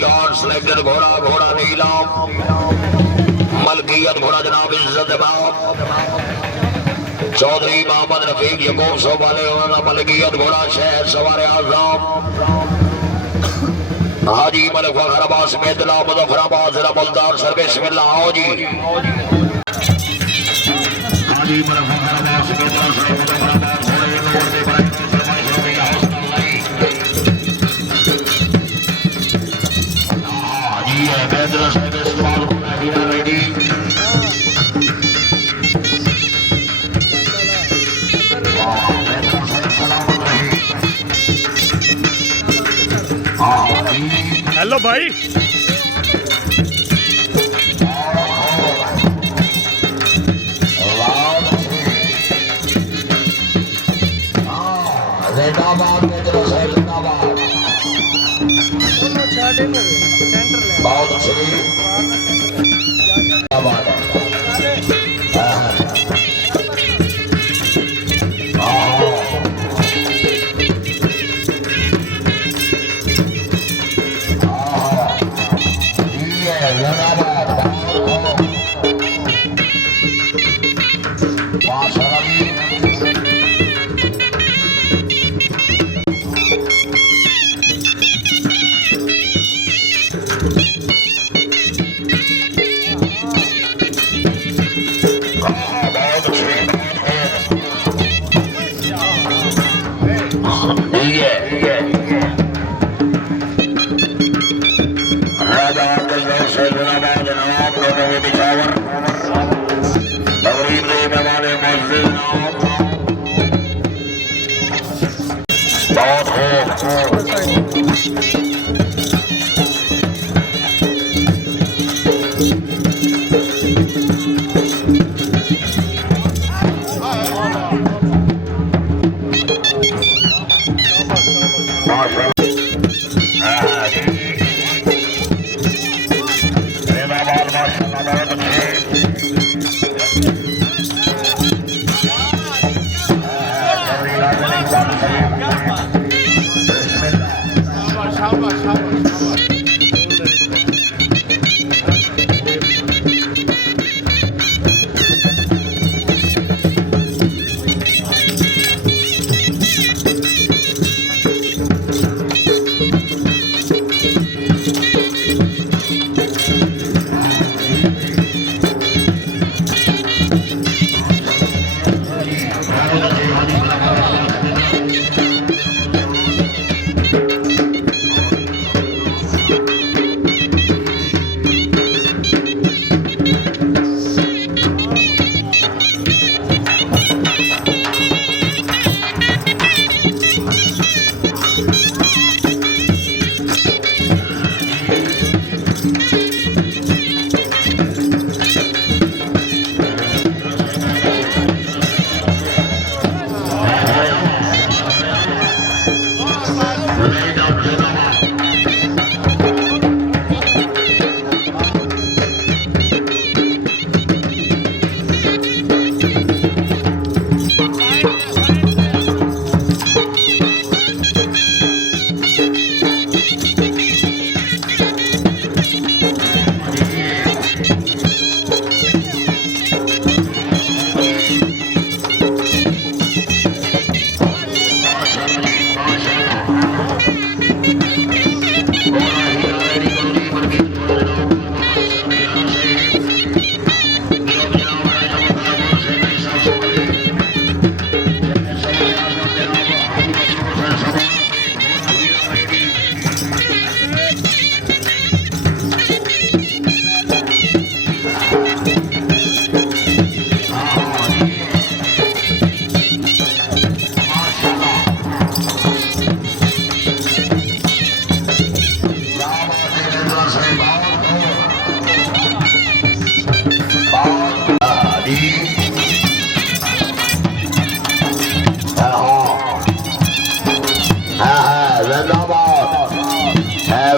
Star selected घोड़ा घोड़ा नीलम मलकियत घोड़ा जनाब इज्जत बाब चौधरी मोहम्मद रफीक यकूब सो वाले मलकियत घोड़ा शहर सवार आजम हाजी मलिक फखर अब्बास मेदला मुजफ्फराबाद जिला मुल्तान सर बिस्मिल्लाह आओ जी हाजी मलिक फखर अब्बास मेदला सर मुजफ्फराबाद घोड़े नंबर पे बड़े फरमाइश हो गई हौसला नहीं हाजी है मेदला सर इस्तेमाल होना है रेडी हेलो भाई बहुत अच्छी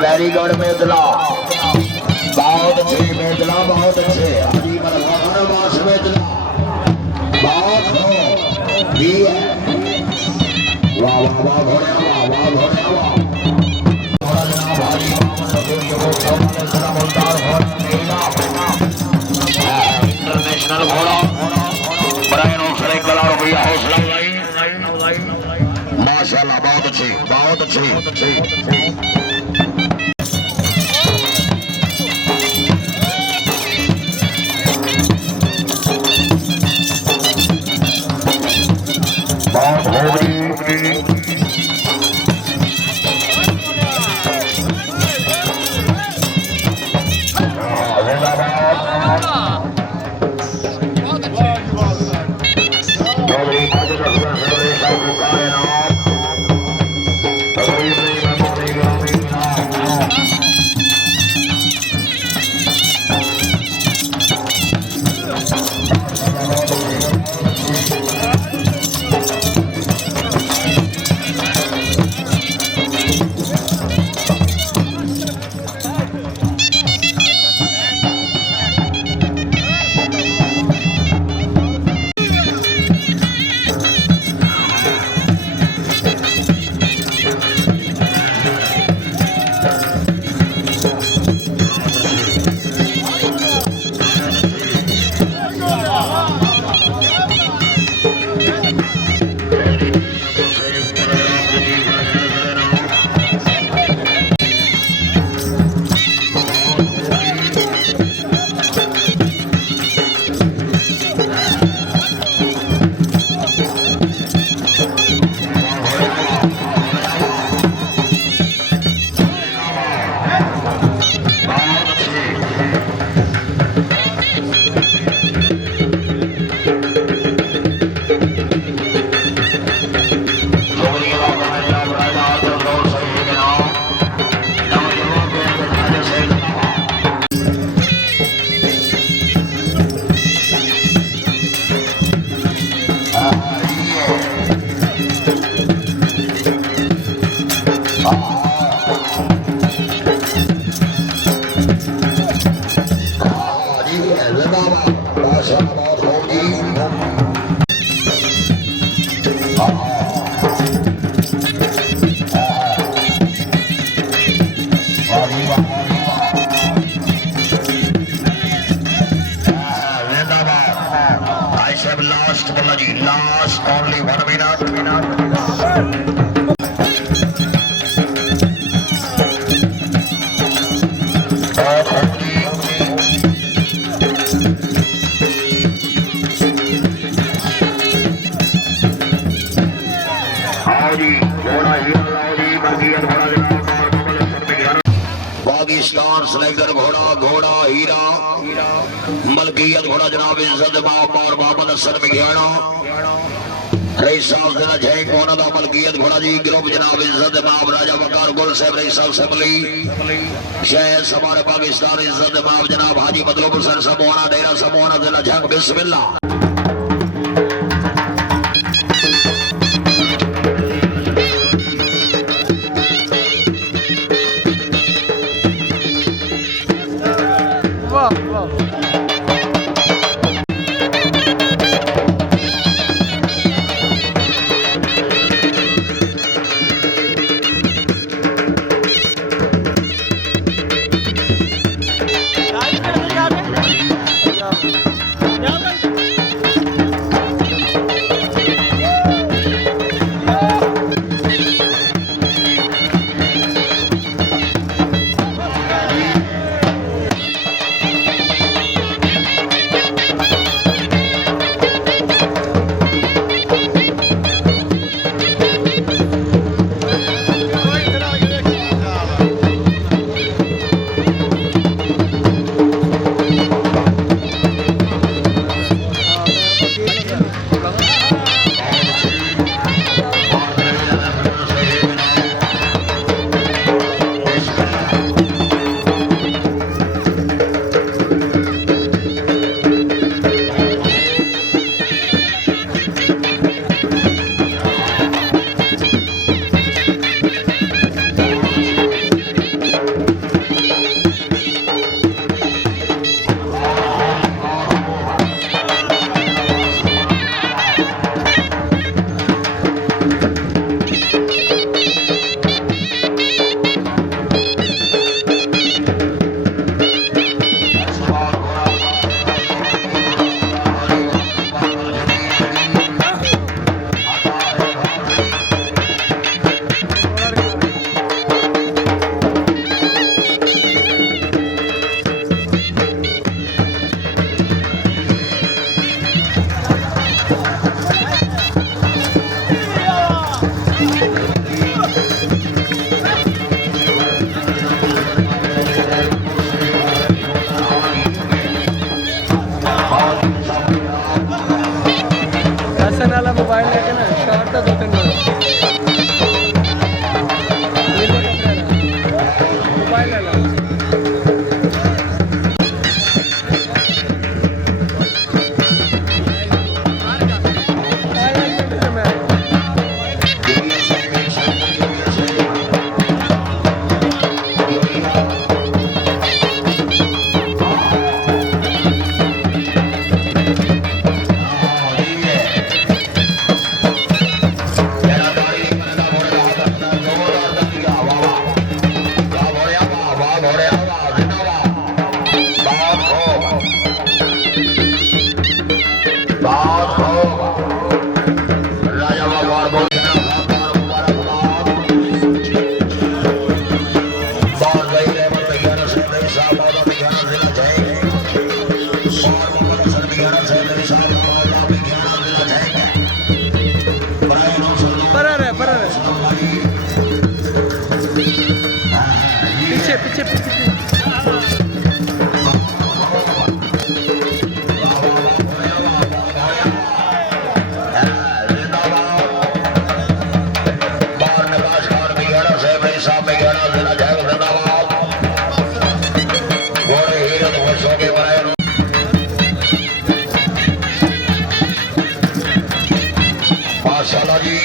वेरी गुड मेदला, बहुत अच्छे मेदला, बहुत अच्छे मेदला, बहुत भी है। वाह वाह वाह घोड़े वाह वाह घोड़े वाह। बहुत हो गई Last one, last only 1 minute. Pakistan selector घोड़ा घोड़ा हीरा मलकियत घोड़ा जनाब इज्जत बाप और मोहम्मद हसन मिघाना रईस साहब जिला जय कोना दा मलकियत घोड़ा जी ग्रुप जनाब इज्जत बाप राजा वकार गुल साहब रईस साहब असेंबली शहर हमारे पाकिस्तान इज्जत बाप जनाब हाजी मतलब हुसैन समोना डेरा समोना जिला जंग बिस्मिल्लाह पीछे पीछे पीछे माशाल्लाह जी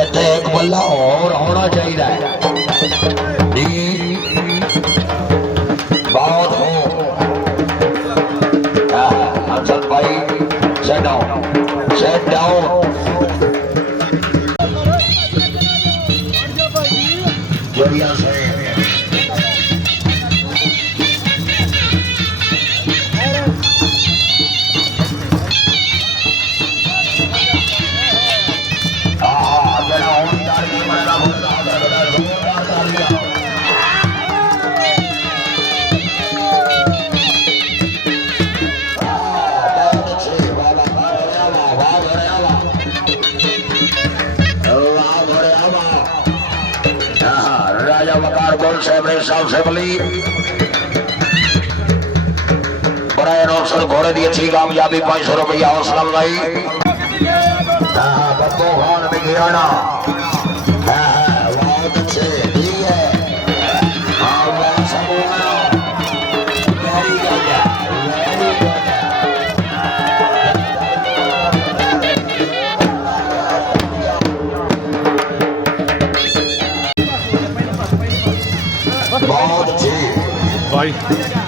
इतने एक बल्ला और होना चाहिए बहुत हो हसन भाई सेट डाउन जोड़िया से घोड़े की अच्छी कामयाबी 500 रुपया हौसला भाई बब्बू खान बिगियाना बहुत अच्छे ठीक है बहुत अच्छी भाई